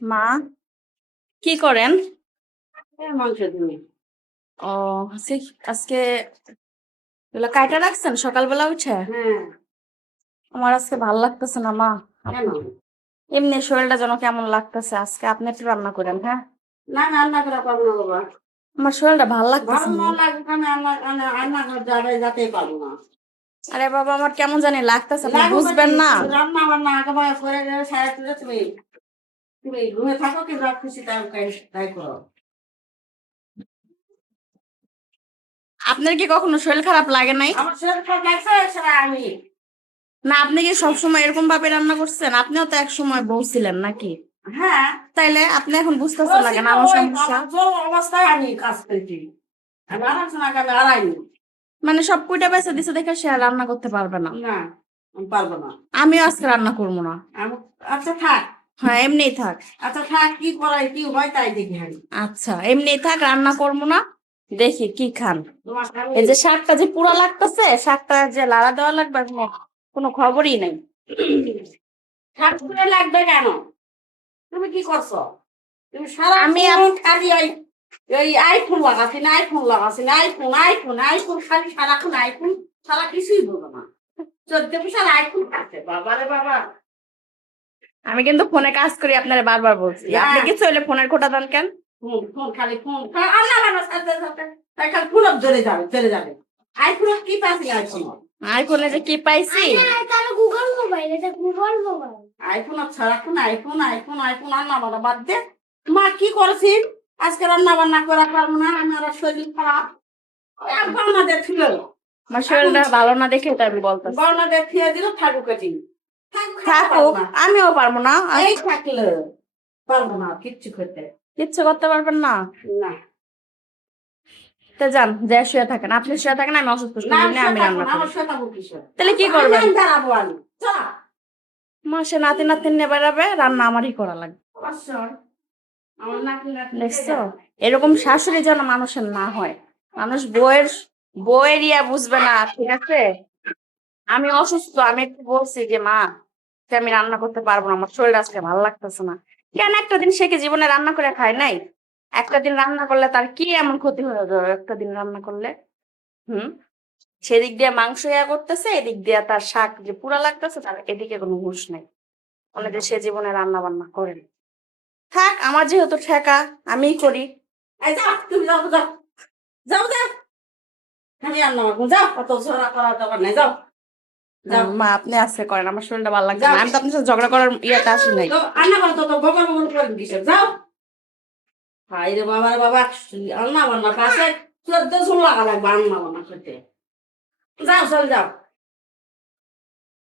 মা? কি করেন? মাংস ও আজকে এগুলো কাইটা রাখছেন? সকালবেলা উঠে? হ্যাঁ। আমার আজকে ভালো লাগতেছে না মা। এমনি শরীরটা যেন কেমন লাগতেছে। আজকে আপনি একটু রান্না করেন হ্যাঁ? না না রান্না করা পারব না বাবা। আমার শরীরটা ভালো লাগতেছে না। রান্না করে যাতে পারব না। আরে বাবা আমার কেমন জানি লাগতেছে আপনি বুঝবেন না। রান্না বান্না একেবারে করে তুলে তুমি তুমি ঘুমে থাকো কি যা খুশি তাই করো। আপনার কি কখনো শরীর খারাপ লাগে নাই? আমার শরীর খারাপ লাগছে সেটা আমি। না আপনি কি সবসময় এরকম ভাবে রান্না করছেন? আপনিও তো এক সময় বলছিলেন নাকি? হ্যান তাইলে আপনি এখন বুঝতেছেন লাগে না আমার সমস্যা। অবস্থায় আমি কাজ আমি আড়াইনি মানে সব কুইটা পয়সা দিছে দেখে সে রান্না করতে পারবে না। না পারব না। আমিও আজকে রান্না করব না। আচ্ছা থাক। হ্যাঁ এমনিই থাক। আচ্ছা থাক কি করাই কি হয় তাই দেখি আচ্ছা এমনিই থাক রান্না করব না। দেখি কি খান। এই যে শাকটা যে পুরা লাগতেছে শাকটা যে লাড়া দেওয়া লাগবে কোনো খবরই নাই। শাক পুরো লাগবে কেন? তুমি কি করছ? তুমি সারা আমি আমি খালি ওই ওই আইফোন লাগাছি না আইফোন লাগাছি না আইফোন আইফোন আইফোন খালি সারাক্ষণ আইফোন সারা কিছুই বলো না। চোদ্দ বিশাল আইফোন খাচ্ছে বাবা রে বাবা আমি কিন্তু ফোনে কাজ করি আপনারা বারবার বলছি। আপনি কি চলে ফোনের খোটা দেন কেন? ফোন ফোন খালি ফোন। খালি আল্লাহ বাবা সাথে সাথে তাই খালি ফোন ধরে যাবে চলে যাবে। আইফোন কি পাচ্ছি আইফোনে যে কি পাইছি? তাহলে গুগল মোবাইল এটা গুগল মোবাইল আইফোন সারাক্ষণ আইফোন আইফোন বাদ দে। মা কি করেছিস আজকে রান্না বান্না করা পারব না আমার শরীর খারাপ। আমার শরীরটা ভালো না দেখে আমি বলতেছি। বান্না দেখিয়ে দিল থাকুক থাকুক আমিও পারব না। থাকলে পারব না কিচ্ছু করতে। কিচ্ছু করতে পারবেন না? না। তো যান যে শুয়ে থাকেন। আপনি শুয়ে থাকেন আমি অসুস্থ রান্না তাহলে কি করবেন? মাসে নাতি নাতিন নিয়ে বেড়াবে রান্না আমারই করা লাগবে। দেখছ? এরকম শাশুড়ি যেন মানুষের না হয়। মানুষ বইয়ের বইয়ের ইয়া বুঝবে না ঠিক আছে? আমি অসুস্থ আমি একটু বলছি যে মা আমি রান্না করতে পারব না, আমার শরীর আজকে ভালো লাগতেছে না। কেন একটা দিন সে কি জীবনে রান্না করে খায় নাই? একটা দিন রান্না করলে তার কি এমন ক্ষতি হয়ে যাবে? একটা দিন রান্না করলে, হুম? সেদিক দিয়ে মাংস ইয়া করতেছে, এদিক দিয়ে তার শাক যে পুরা লাগতেছে, তার এদিকে কোনো হুঁশ নাই। যে সে জীবনে রান্না বান্না করেন থাক, আমার যেহেতু ঠেকা, আমিই করি। যাও যাও যাও। যাও আমি নামাবো যাও। কত ঝগড়া করার দরকার নেই, যাও। মা আপনি আজকে করেন আমার শরীরটা ভালো লাগছে আমি তো আপনার সাথে ঝগড়া করার ইয়েতে আসি নাই। রান্না করো তো বগল বগল করে দিছে যাও। হাই রে বাবা রে বাবা রান্না বান্না পাশে। চোদ্দ চুল লাগা লাগবে রান্না বান্না করতে যাও চল যাও।